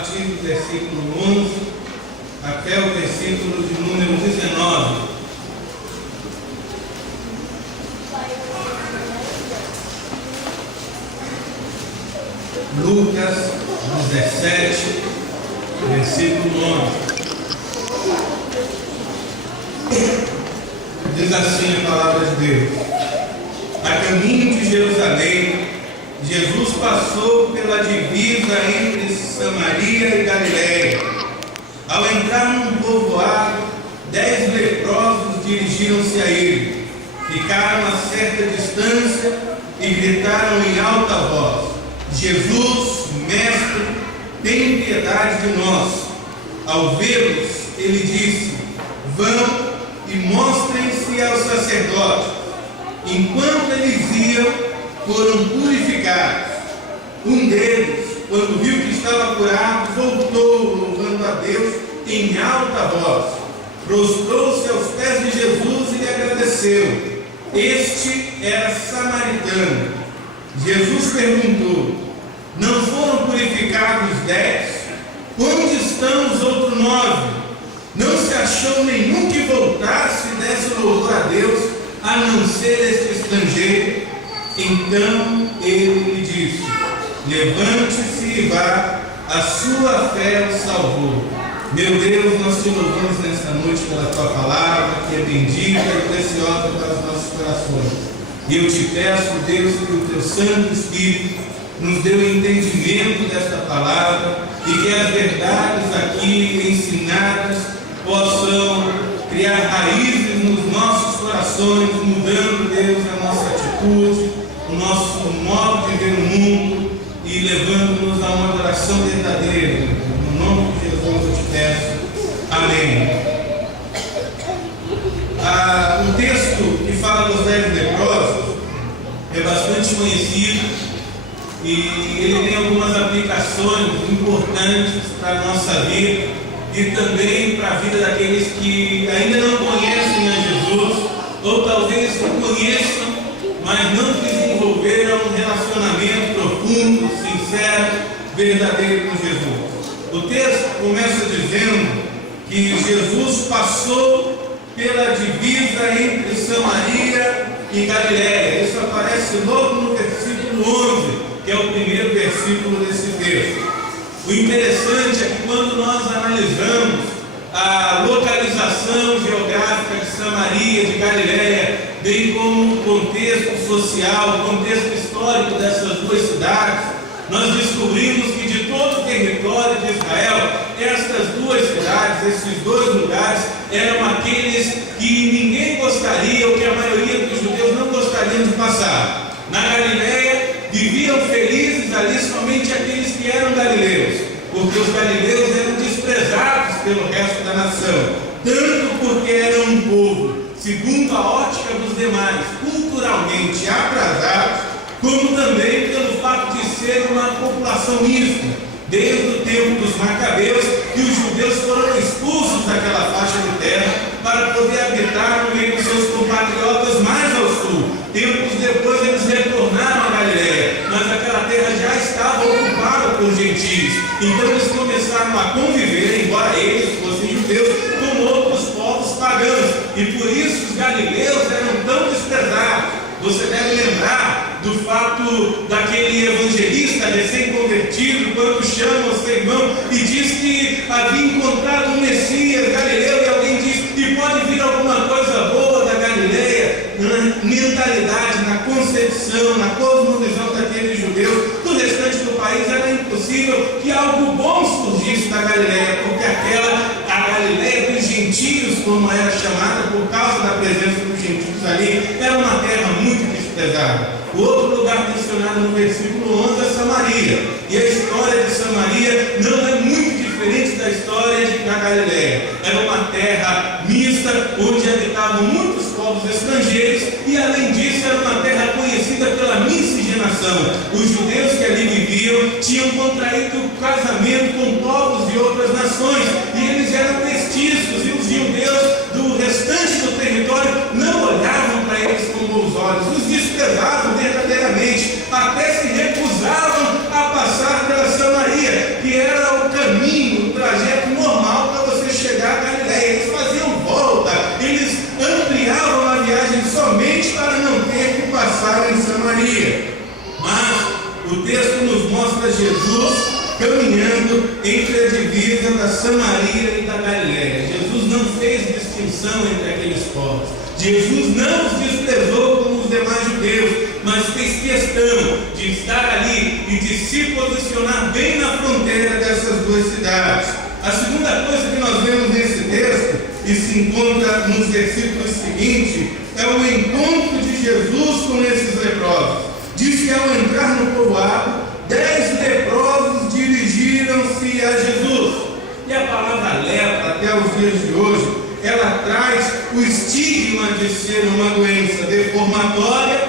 partir do versículo 11 até o versículo de número 19. Lucas 17, versículo 11. Diz assim a palavra de Deus: a caminho de Jerusalém, Jesus passou pela divisa entre Samaria e Galiléia. Ao entrar num povoado, 10 leprosos dirigiram-se a ele. Ficaram a certa distância e gritaram em alta voz: Jesus, Mestre, tem piedade de nós. Ao vê-los, ele disse: vão e mostrem-se ao sacerdote. Enquanto eles iam, foram purificados. Um deles, quando viu que estava curado, voltou louvando a Deus em alta voz. Prostrou-se aos pés de Jesus e lhe agradeceu. Este era samaritano. Jesus perguntou: não foram purificados 10? Onde estão os outros 9? Não se achou nenhum que voltasse e desse louvor a Deus, a não ser este estrangeiro? Então ele lhe disse: levante-se e vá, a sua fé o salvou. Meu Deus, nós te louvamos nesta noite pela tua palavra, que é bendita e preciosa para os nossos corações. E eu te peço, Deus, que o teu Santo Espírito nos dê o entendimento desta palavra e que as verdades aqui ensinadas possam criar raízes nos nossos corações, mudando, Deus, a nossa atitude, o nosso modo de ver o mundo e levando-nos a uma adoração verdadeira. No nome de Jesus eu te peço. Amém. Um texto que fala dos 10 leprosos é bastante conhecido e ele tem algumas aplicações importantes para a nossa vida e também para a vida daqueles que ainda não conhecem a Jesus, ou talvez conheçam, mas não desenvolveram um relacionamento profundo, sincero, verdadeiro com Jesus. O texto começa dizendo que Jesus passou pela divisa entre Samaria e Galiléia. Isso aparece logo no versículo 11, que é o primeiro versículo desse texto. O interessante é que quando nós analisamos a localização geográfica de Samaria, de Galiléia, bem como o contexto social, o contexto histórico dessas duas cidades, nós descobrimos que de todo o território de Israel, estas duas cidades, esses dois lugares, eram aqueles que ninguém gostaria, ou que a maioria dos judeus não gostariam de passar. Na Galiléia, viviam felizes ali somente aqueles que eram galileus, porque os galileus eram desprezados pelo resto da nação, tanto porque eram um povo, segundo a ótica dos demais, culturalmente atrasados, como também pelo fato de ser uma população mista. Desde o tempo dos Macabeus, que os judeus foram expulsos daquela faixa de terra para poder habitar no meio dos seus compatriotas mais ao sul. Tempos depois eles retornaram a Galiléia, mas aquela terra já estava ocupada por gentios. Então eles começaram a conviver, embora eles fossem judeus, com outros povos pagãos. E por isso os galileus eram tão desprezados. Você deve lembrar do fato daquele evangelista recém-convertido, quando chama o seu irmão e diz que havia encontrado um Messias galileu, e alguém diz: e pode vir alguma coisa boa da Galileia? Na mentalidade, na concepção, na cosmovisão daqueles judeus, do restante do país era impossível que algo bom surgisse da Galileia, porque a Galileia dos gentios, como era chamada por causa da presença dos gentios ali, era uma terra muito desprezada. O outro lugar mencionado no versículo 11 é Samaria, e a história de Samaria não é muito diferente da história da Galiléia. Era uma terra mista, onde habitavam muitos povos estrangeiros, e além disso era uma terra conhecida pela miscigenação. Os judeus que ali viviam tinham contraído casamento com povos de outras nações, e eles eram mestiços, e os judeus do restante do território não olhavam para eles com bons olhos, os desprezavam verdadeiramente, até se recusavam a passar pela Samaria, que era o caminho Jesus caminhando entre a divisa da Samaria e da Galiléia. Jesus não fez distinção entre aqueles povos. Jesus não os desprezou como os demais judeus, mas fez questão de estar ali e de se posicionar bem na fronteira dessas duas cidades. A segunda coisa que nós vemos nesse texto, e se encontra nos versículos seguintes, é o encontro de Jesus com esses leprosos. Diz que ao entrar no povoado, 10 leprosos dirigiram-se a Jesus. E a palavra lepra, até os dias de hoje, ela traz o estigma de ser uma doença deformatória,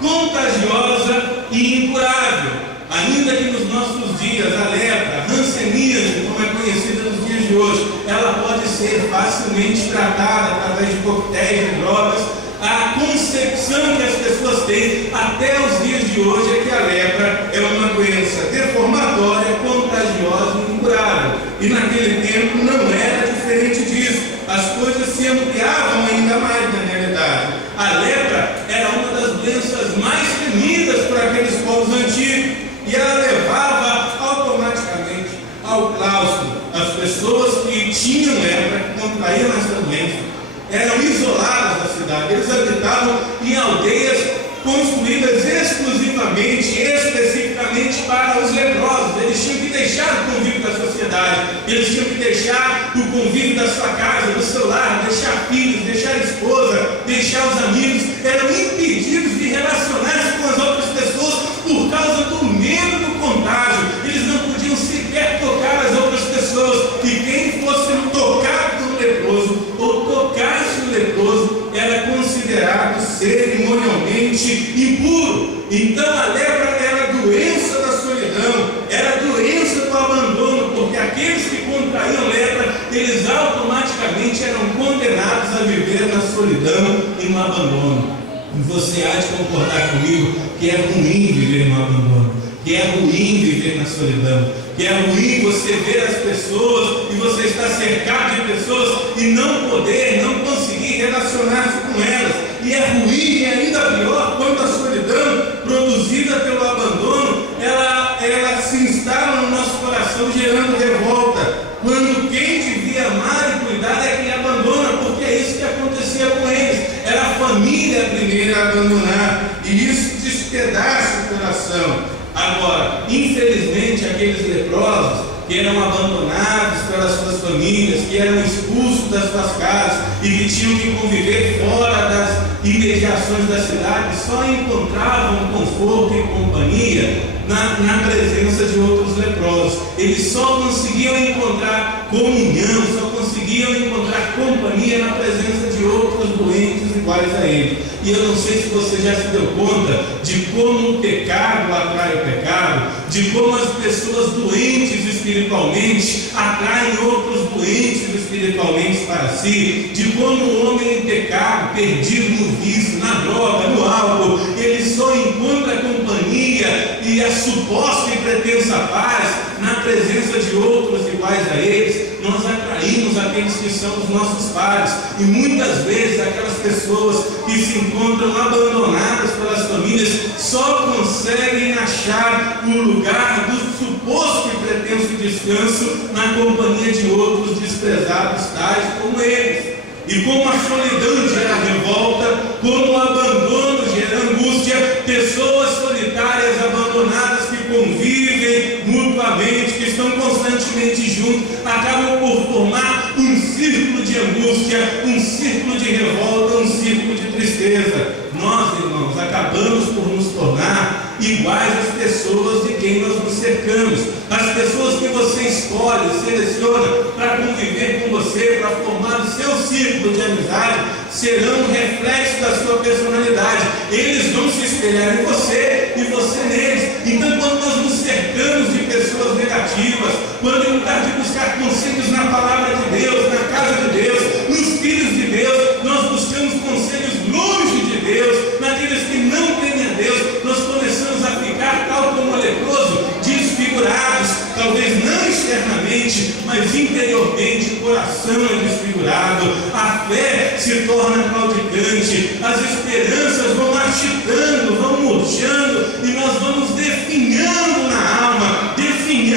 contagiosa e incurável. Ainda que nos nossos dias a lepra, hanseníase, como é conhecida nos dias de hoje, ela pode ser facilmente tratada através de coquetéis de drogas. A concepção que as pessoas têm até os dias de hoje é que a lepra é uma doença deformatória, contagiosa e incurável. E naquele tempo não era diferente disso. As coisas se ampliavam ainda mais na realidade. A lepra era uma das doenças mais temidas por aqueles povos antigos. E ela levava automaticamente ao claustro. As pessoas que tinham lepra, que contraíam essa doença, eram isoladas da cidade. Eles habitavam em aldeias construídas exclusivamente, especificamente para os leprosos. Eles tinham que deixar o convívio da sociedade, eles tinham que deixar o convívio da sua casa, do seu lar, deixar filhos, deixar esposa, deixar os amigos. Eram impedidos de relacionar-se com as outras pessoas por causa do medo do contágio. Eles não podiam sequer tocar as outras pessoas, e quem fosse tocado pelo leproso ou tocasse o leproso era considerado cerimonialmente impuro. Então a lepra era a doença da solidão, era a doença do abandono, porque aqueles que contraíam lepra, eles automaticamente eram condenados a viver na solidão e no abandono. E você há de concordar comigo que é ruim viver no abandono, que é ruim viver na solidão, que é ruim você ver as pessoas e você estar cercado de pessoas e não poder, não conseguir relacionar-se com elas. E é ruim e ainda pior quando a solidão produzida pelo abandono, ela se instala no nosso coração gerando revolta. Quando quem devia amar e cuidar é quem abandona, porque é isso que acontecia com eles. Era a família a primeira a abandonar, e isso despedaça o coração. Agora, infelizmente, aqueles leprosos que eram abandonados pelas suas famílias, que eram expulsos das suas casas e que tinham que conviver fora das imediações da cidade, só encontravam conforto e companhia na presença de outros leprosos. Eles só conseguiam encontrar comunhão, só conseguiam encontrar companhia na presença de outros doentes iguais a eles. E eu não sei se você já se deu conta de como o pecado atrai o pecado, de como as pessoas doentes espiritualmente atraem outros doentes espiritualmente para si, de como o homem em pecado, perdido no vício, na droga, no álcool, ele só encontra companhia e a suposta e pretensa paz na presença de outros iguais a eles. Nós atraímos aqueles que são os nossos pares, e muitas vezes aquelas pessoas que se encontram abandonadas pelas famílias só conseguem achar um lugar do suposto e pretenso descanso na companhia de outros desprezados tais como eles. E como a solidão gera revolta, como o abandono gera angústia, pessoas solitárias, abandonadas, que convivem mutuamente, que estão constantemente juntos, acabam por formar um círculo de angústia, um círculo de revolta, um círculo de tristeza. Nós, irmãos, acabamos por nos tornar iguais às pessoas de quem nós nos cercamos. As pessoas que você escolhe, seleciona para conviver com você, para formar o seu círculo de amizade, serão um reflexo da sua personalidade. Eles vão se espelhar em você e você neles. Então, quando nós nos cercamos de pessoas negativas, quando em lugar de buscar conselhos na palavra de Deus, na casa de Deus, nos filhos de Deus, nós buscamos conselhos longe de Deus, naqueles que não temem a Deus, nós começamos a ficar, tal como o leproso, desfigurados, talvez não externamente, mas interiormente. O coração é desfigurado, a fé se torna claudicante, as esperanças vão marchitando, vão murchando, e nós vamos definhando na alma, definhando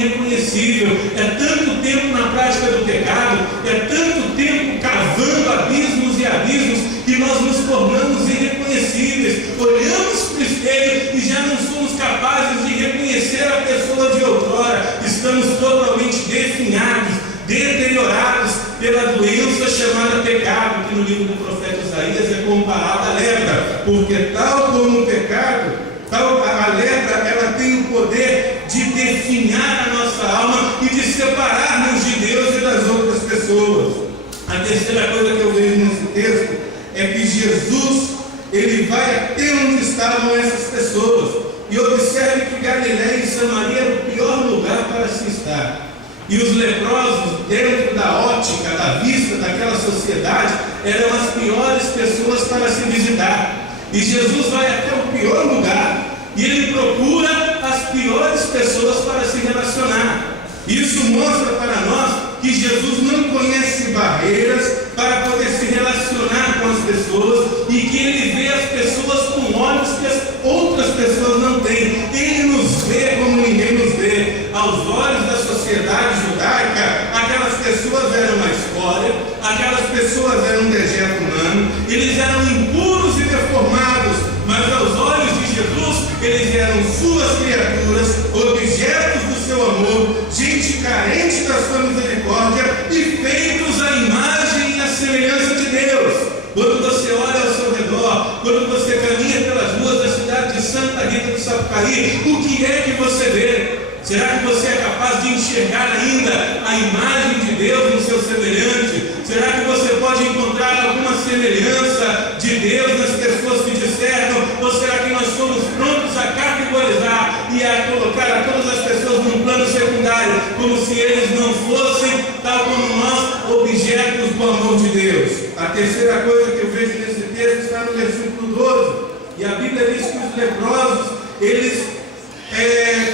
irreconhecível. É tanto tempo na prática do pecado, é tanto tempo cavando abismos e abismos, que nós nos tornamos irreconhecíveis. Olhamos para o espelho e já não somos capazes de reconhecer a pessoa de outrora. Estamos totalmente definhados, deteriorados pela doença chamada pecado, que no livro do profeta Isaías é comparada à lepra, porque tal como o pecado, a lepra, ela tem o poder de definhar a nossa alma e de separar-nos de Deus e das outras pessoas. A terceira coisa que eu vejo nesse texto é que Jesus, ele vai até onde estavam essas pessoas. E observe que Galiléia e Samaria era o pior lugar para se estar. E os leprosos, dentro da ótica, da vista daquela sociedade, eram as piores pessoas para se visitar. E Jesus vai até o pior lugar e ele procura as piores pessoas para se relacionar. Isso mostra para nós que Jesus não conhece barreiras para poder se relacionar com as pessoas e que ele vê as pessoas com olhos que as outras pessoas não têm. Ele nos vê como ninguém nos vê. Aos olhos da sociedade judaica, aquelas pessoas eram uma escória, aquelas pessoas eram um dejeto humano, eles eram impuros e deformados, mas aos olhos de Jesus, eles eram suas criaturas, objetos do seu amor, gente carente da sua misericórdia e feitos à imagem e à semelhança de Deus. Quando você olha ao seu redor, quando você caminha pelas ruas da cidade de Santa Rita do Sapucaí, o que é que você vê? Será que você é capaz de enxergar ainda a imagem de Deus no seu semelhante? Será que você pode encontrar alguma semelhança de Deus nas pessoas que te cercam? Ou será que nós somos prontos a categorizar e a colocar a todas as pessoas num plano secundário, como se eles não fossem, tal como nós, objetos do amor de Deus? A terceira coisa que eu vejo nesse texto está no versículo 12. E a Bíblia diz que os leprosos, eles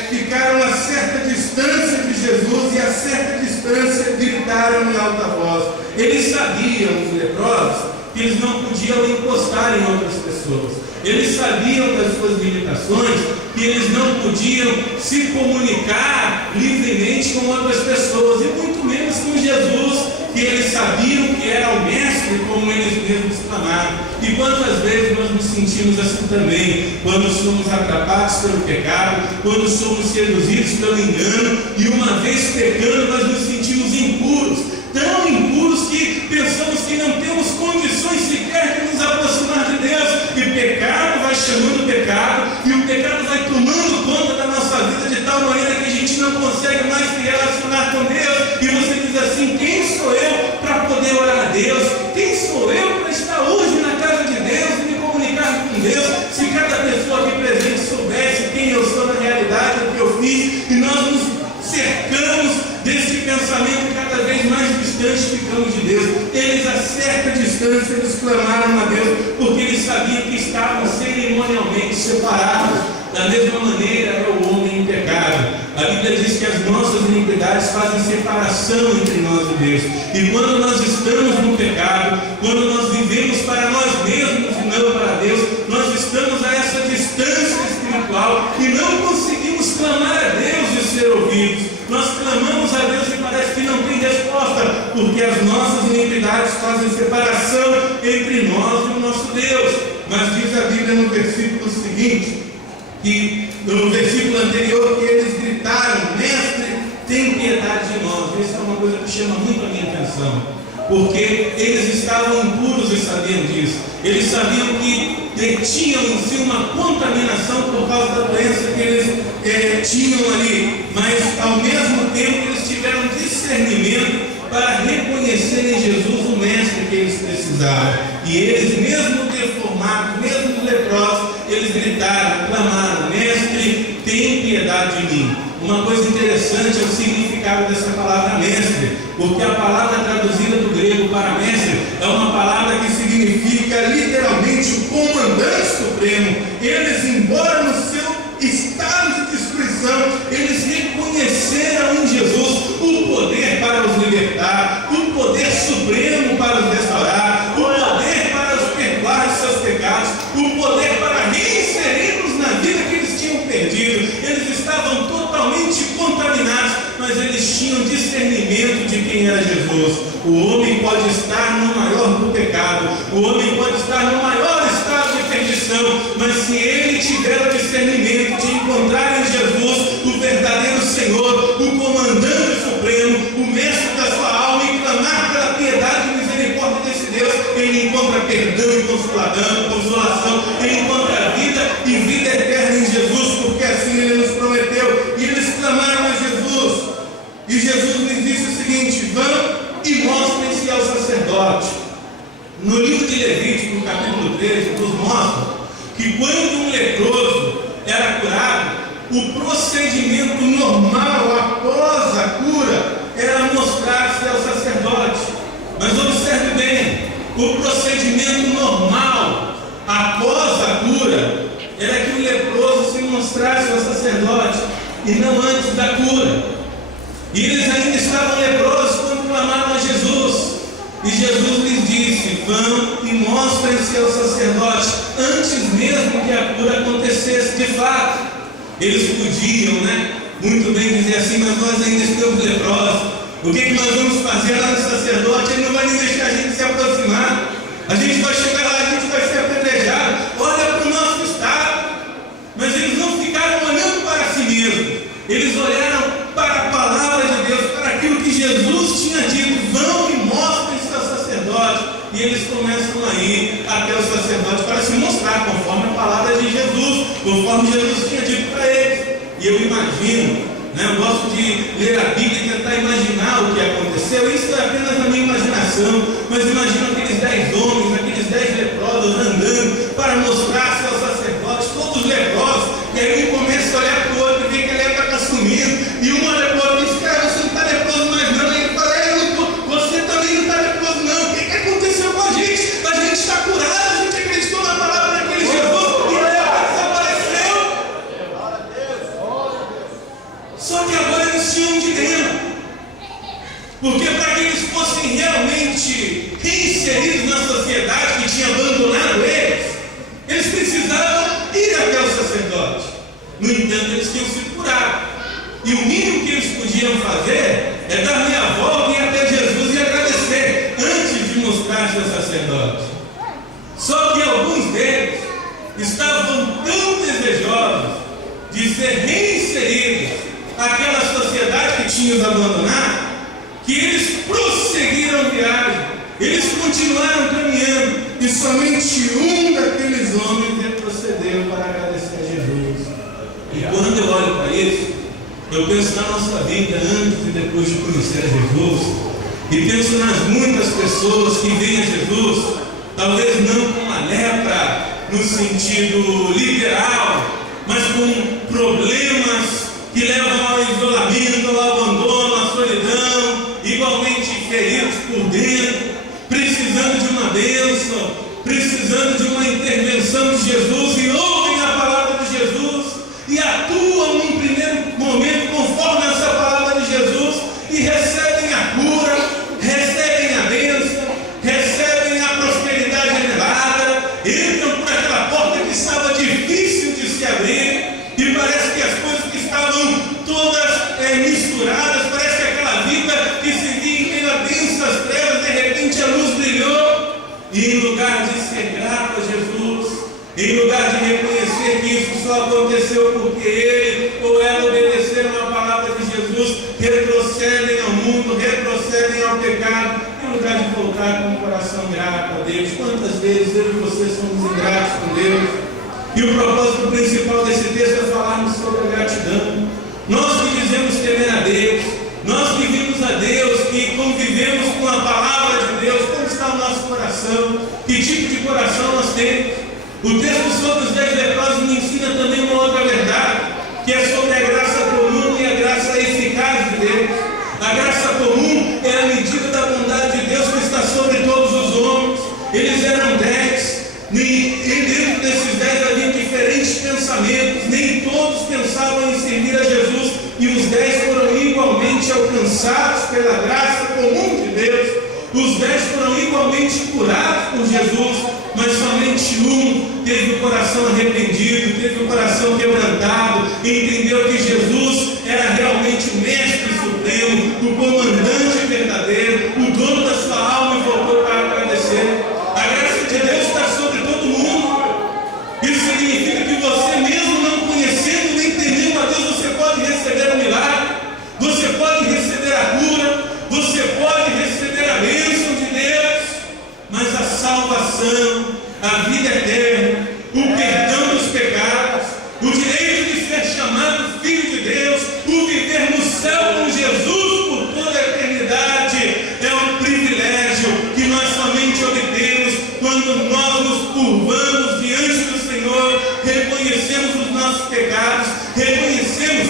ficaram a certa distância de Jesus e a certa distância gritaram em alta voz. Eles sabiam, os leprosos, que eles não podiam encostar em outras pessoas. Eles sabiam das suas limitações, que eles não podiam se comunicar livremente com outras pessoas, e muito menos com Jesus, que eles sabiam que era o mestre, como eles mesmos clamaram. E quantas vezes nós nos sentimos assim também, quando somos atrapados pelo pecado, quando somos seduzidos pelo engano, e uma vez pecando nós nos sentimos impuros, tão impuros que pensamos que não temos condições sequer de nos aproximar de Deus, e pecado vai chamando pecado, e o pecado vai tomando conta da nossa vida de tal maneira que a gente não consegue mais se relacionar com Deus, e você diz assim: quem sou eu para poder orar a Deus? Quem sou eu para estar hoje na casa de Deus e me comunicar com Deus? Se cada pessoa aqui presente soubesse quem eu sou na realidade, o que eu fiz, e nós nos cercamos desse pensamento cada vez mais distante ficamos de Deus. Eles a certa distância eles clamaram a Deus, porque eles sabiam que estavam cerimonialmente separados. Da mesma maneira é o homem em pecado. A Bíblia diz que as nossas iniquidades fazem separação entre nós e Deus. E quando nós estamos no pecado, quando nós vivemos para nós mesmos e não para Deus, nós estamos a essa distância espiritual e não conseguimos clamar a Deus e ser ouvidos. Nós clamamos a Deus e parece que não tem resposta, porque as nossas iniquidades fazem separação entre nós e o nosso Deus. Mas diz a Bíblia no versículo seguinte, que no versículo anterior, que eles gritaram: mestre, tem piedade de nós. Essa é uma coisa que chama muito a minha atenção, porque eles estavam impuros e sabiam disso. Eles sabiam que tinham em si uma contaminação por causa da doença que eles tinham ali, mas ao mesmo tempo eles tiveram discernimento para reconhecer em Jesus o mestre que eles precisavam. E eles, mesmo deformados, mesmo leprosos, eles gritaram, clamaram: mestre, tem piedade de mim. Uma coisa interessante é o significado dessa palavra mestre, porque a palavra traduzida do grego para mestre é uma palavra que significa literalmente o comandante supremo. Eles, embora no seu estado de destruição, eles reconheceram em Jesus o poder para os libertar, o poder supremo para os restaurar, o poder para os perdoar os seus pecados, o poder para reinserir-nos na vida que eles tinham perdido. Eles estavam totalmente contaminados, mas eles tinham discernimento de quem era Jesus. O homem pode estar no maior do pecado, o homem pode estar no maior estado de perdição, mas se ele tiver o discernimento de encontrar em Jesus o verdadeiro Senhor, o comandante supremo, o mestre da sua alma, e clamar pela piedade e misericórdia desse Deus, ele encontra perdão e consolação, ele encontra vida e vida eterna em Jesus, porque assim ele nos prometeu. E eles clamaram a Jesus, e Jesus lhes disse o seguinte: vão e mostrem-se ao sacerdote. No livro de Levítico, no capítulo 13, nos mostra que quando um leproso era curado, o procedimento normal após a cura era mostrar-se ao sacerdote. Mas observe bem, o procedimento normal após a cura era que o leproso se mostrasse ao sacerdote e não antes da cura. E eles ainda estavam leprosos quando clamaram a Jesus. E Jesus lhes disse: vão e mostrem-se ao sacerdote antes mesmo que a cura acontecesse de fato. Eles podiam, muito bem dizer assim: mas nós ainda estamos leprosos. O que nós vamos fazer lá no sacerdote? Ele não vai nem deixar a gente se aproximar. A gente vai chegar lá, a gente vai ser apedrejado. Olha para o nosso estado. Mas eles não ficaram olhando para si mesmos. Eles olharam para a palavra de Deus, para aquilo que Jesus tinha dito: vão e mostrem-se ao sacerdote. E eles começam a ir até o sacerdote para se mostrar conforme a palavra de Jesus, conforme Jesus tinha dito para eles. E eu imagino, eu gosto de ler a Bíblia e tentar imaginar o que aconteceu. Isso é apenas na minha imaginação, mas imagino aqueles 10 homens, aqueles 10 leprosos andando para mostrar-se aos sacerdotes, todos leprosos. E aí um começa a olhar para o outro e vê que a lepra está sumindo, e um olha para o outro e diz: cara, você não está leproso mais não. E ele fala: você também não está leproso não. O que aconteceu com a gente? A gente está curado, a gente acreditou na palavra daquele Jesus e a lepra desapareceu. Só que agora eles tinham um dilema, porque para que eles fossem realmente reinseridos na sociedade que tinha abandonado eles precisavam ir até o sacerdote. No entanto, eles tinham sido curados, e o mínimo que eles podiam fazer é dar meia volta e ir até Jesus e agradecer antes de mostrar-se ao sacerdote. Só que alguns deles estavam tão desejosos de ser reinseridos àquela sociedade que tinha os abandonado, que eles prosseguiram a viagem, eles continuaram caminhando, e somente um daqueles homens retrocedeu para agradecer a Jesus. E quando eu olho para isso, eu penso na nossa vida antes e depois de conhecer a Jesus, e penso nas muitas pessoas que vêm a Jesus, talvez não com a lepra no sentido literal, mas com problemas que levam ao isolamento, ao abandono, à solidão, igualmente feridos por dentro, precisando de uma bênção, precisando de uma intervenção de Jesus, e ouvem a palavra de Jesus e atuam num primeiro momento conforme essa palavra de Jesus e recebem a cura, recebem a bênção, recebem a prosperidade elevada, entram por aquela porta que estava difícil de se abrir, e parece que as coisas que estavam todas misturadas, parece que aquela vida que se via em meio a densas trevas, de repente a luz brilhou, e em lugar de ser grato a Jesus, em lugar de reconhecer que isso só aconteceu porque ele ou ela obedeceram a palavra de Jesus, retrocedem ao mundo, retrocedem ao pecado, em lugar de voltar com o coração grato a Deus. Quantas vezes eu e você somos ingratos com Deus? E o propósito principal desse texto é falarmos sobre a gratidão. Nós que dizemos temer a Deus, nós que vimos a Deus, que convivemos com a palavra de Deus, como está o nosso coração? Que tipo de coração nós temos? O texto sobre os 10 leprosos me ensina também uma outra verdade, que é sobre a graça comum e a graça eficaz de Deus. A graça comum é a medida da bondade de Deus que está sobre todos os homens. Eles eram 10, e dentro desses 10 havia diferentes pensamentos, nem todos pensavam em servir a Jesus, e os 10 foram igualmente alcançados pela graça comum de Deus. Os 10 foram igualmente curados por Jesus, mas somente um teve o coração arrependido, teve o coração quebrantado, e entendeu que Jesus era realmente o mestre supremo, o comandante verdadeiro, o dono da sua alma, e voltou para agradecer. A graça de Deus está sobre todo mundo. Isso significa que você mesmo não conhecendo nem temendo a Deus, você pode receber um milagre, você pode receber a cura, você pode receber a bênção de Deus, mas a salvação, a vida eterna, o perdão dos pecados, o direito de ser chamado filho de Deus, o viver no céu com Jesus por toda a eternidade, é um privilégio que nós somente obtemos quando nós nos curvamos diante do Senhor, reconhecemos os nossos pecados, reconhecemos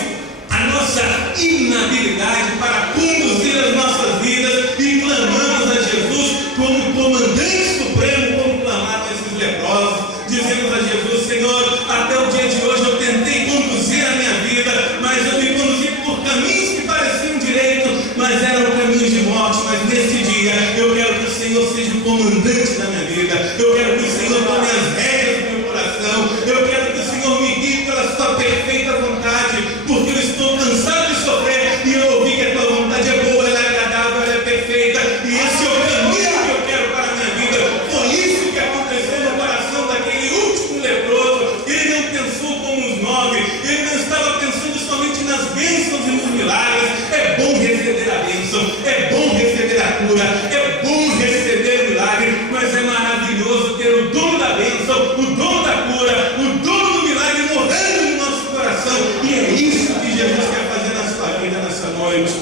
a nossa inabilidade para conduzir as nossas vidas e clamamos a Jesus como comandante supremo, como clamaram esses leprosos, dizemos a Jesus: Senhor, até o dia de hoje eu tentei conduzir a minha vida, mas eu me conduzi por caminhos que pareciam direitos, mas eram caminhos de morte. Mas neste dia eu quero que o Senhor seja o comandante da minha vida, eu quero que o Senhor tome as rédeas do meu coração, eu quero que o Senhor me guie pela sua perfeita vontade, porque eu estou cansado de sofrer e eu ouvi que a tua vontade é boa, ela é agradável, ela é perfeita, e esse é o caminho que eu quero para a minha vida. Foi isso que aconteceu no coração daquele último leproso. Ele não pensou como os 9, ele não estava pensando somente nas bênçãos e nos milagres. É bom receber a bênção, é bom receber a cura, é bom receber o milagre, mas é maravilhoso ter o dono da bênção, o dono da cura, o dono do milagre morrendo no nosso coração. E é isso que Jesus quer fazer na sua vida nessa noite.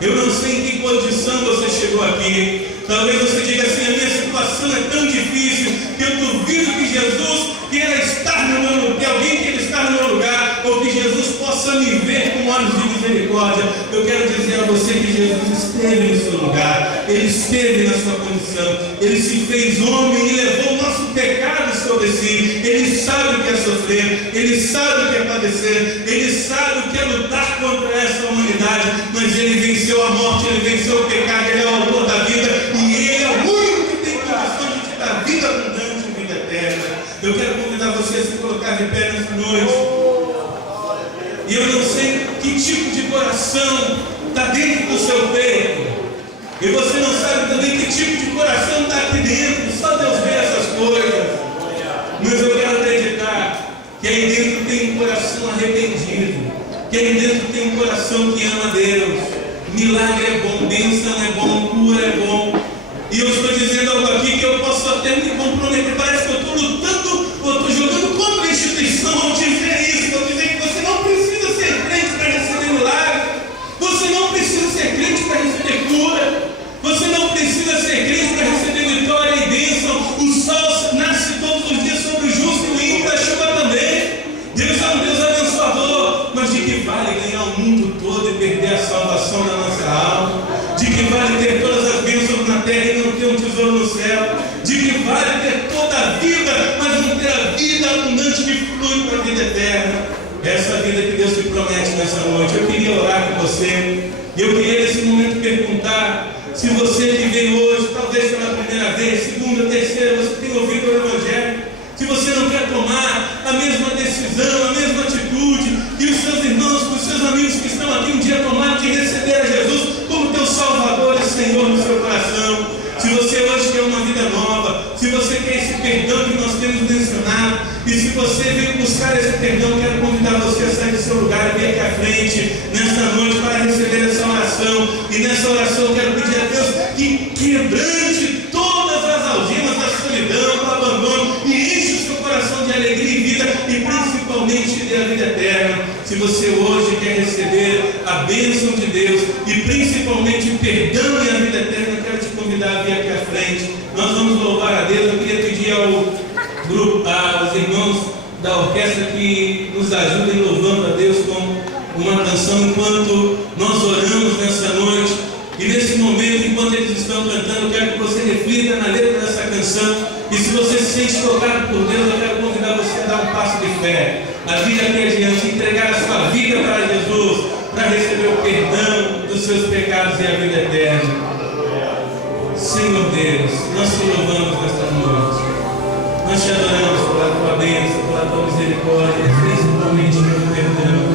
Eu não sei em que condição você chegou aqui. Talvez você diga assim: a minha situação é tão difícil que eu duvido que Jesus queira estar no meu lugar, que alguém queira estar no meu lugar, ou que Jesus possa me ver com olhos de misericórdia. Eu quero dizer a você que Jesus esteve no seu lugar, Ele esteve na sua condição, Ele se fez homem e levou o nosso pecado sobre si. Ele sabe o que é sofrer, Ele sabe o que é padecer, Ele sabe o que é lutar contra essa humanidade, mas Ele venceu a morte, Ele venceu o pecado, Ele é o autor da vida, e Ele é o único que tem condição de te dar vida abundante e vida eterna. Eu quero convidar você a se colocar de pé nessa noite. E eu não sei que tipo de coração está dentro do seu peito, e você não sabe também que tipo de coração está aqui dentro. Só Deus vê essas coisas. Mas eu quero acreditar que aí dentro tem um coração arrependido, que aí dentro tem um coração que ama Deus. Milagre é bom, bênção é bom, cura é bom. E eu estou dizendo algo aqui que eu posso até me comprometer. Parece que eu estou lutando, eu estou jogando contra a instituição ao dizer isso, ao dizer que você não precisa ser crente para receber milagre, você não precisa ser crente para receber cura, você não precisa ser crente para receber vitória e bênção. O sol nasce todos os dias sobre o justo e o ímpio, a chuva também. Deus é um Deus abençoador, mas de que vale ganhar o mundo todo e perder a salvação da nossa alma? De que vale ter todas as bênçãos na terra e não ter um tesouro no céu? De que vale ter toda a vida, mas não ter a vida abundante que flui para a vida eterna? Essa vida que Deus te promete nessa noite. Eu queria orar com você, e eu queria nesse momento perguntar: se você que veio hoje, talvez pela primeira vez, segunda, terceira, você tem ouvido o Evangelho, se você não quer tomar a mesma decisão, a mesma atitude que os seus irmãos, que os seus amigos que estão aqui um dia tomaram, de receber a Jesus como teu Salvador e Senhor no seu coração, se você hoje quer uma vida nova, se você quer esse perdão que nós temos mencionado, e se você veio buscar esse perdão, quero convidar você a sair do seu lugar e vir aqui à frente nesta noite para receber essa oração. E nessa oração eu quero pedir a Deus que quebrante todas as algemas da solidão, do abandono, e enche o seu coração de alegria e vida, e principalmente dê a vida eterna. Se você hoje quer receber a bênção de Deus e principalmente o perdão e a vida eterna, eu quero te convidar a vir aqui à frente. Nós vamos louvar a Deus. Eu queria pedir ao grupo, aos irmãos da orquestra, que nos ajudem louvando a Deus com uma canção enquanto nós oramos nessa noite. E nesse momento, enquanto eles estão cantando, eu quero que você reflita na letra dessa canção. E se você se sente tocado por Deus, eu quero convidar você a dar um passo de fé, a vir aqui adiante, entregar a sua vida para Jesus, para receber o perdão dos seus pecados e a vida eterna. Senhor Deus, nós te louvamos nesta noite, nós te adoramos pela tua bênção, pela tua misericórdia, principalmente pelo perdão.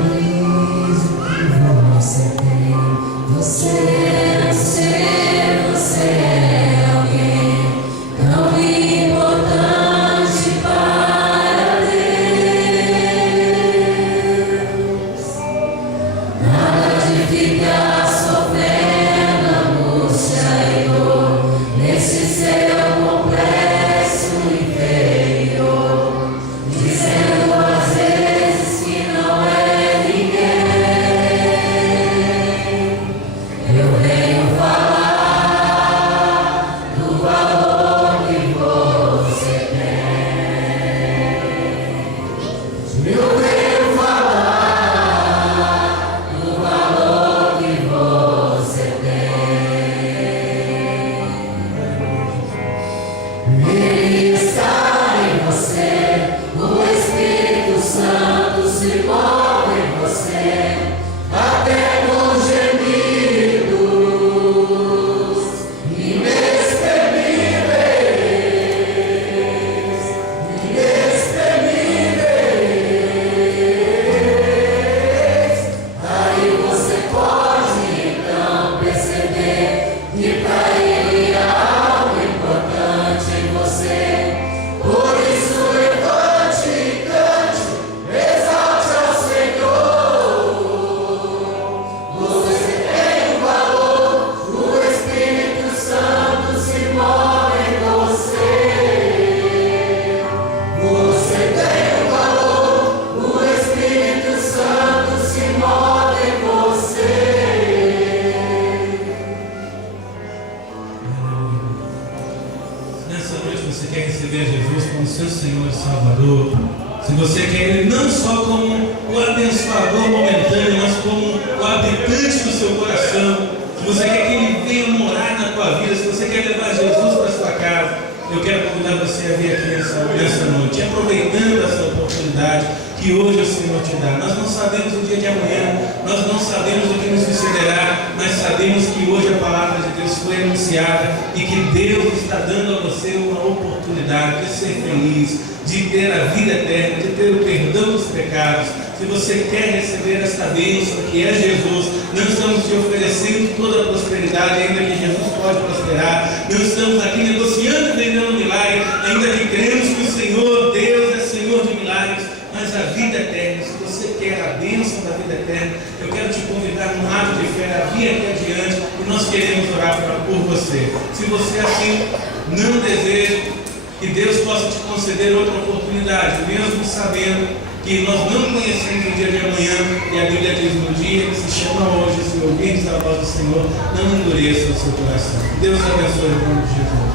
Se você quer receber esta bênção que é Jesus, não estamos te oferecendo toda a prosperidade, ainda que Jesus pode prosperar. Não estamos aqui negociando e vendendo milagres, ainda que cremos que o Senhor, Deus, é Senhor de milagres, mas a vida eterna. Se você quer a bênção da vida eterna, eu quero te convidar num ato de fé a vir aqui adiante e nós queremos orar por você. Se você assim não deseja, que Deus possa te conceder outra oportunidade, mesmo sabendo que nós não conhecemos o dia de amanhã, e a Bíblia diz no dia que se chama hoje, se ouvirdes a voz do Senhor, não endureça o seu coração. Deus abençoe em nome de Jesus.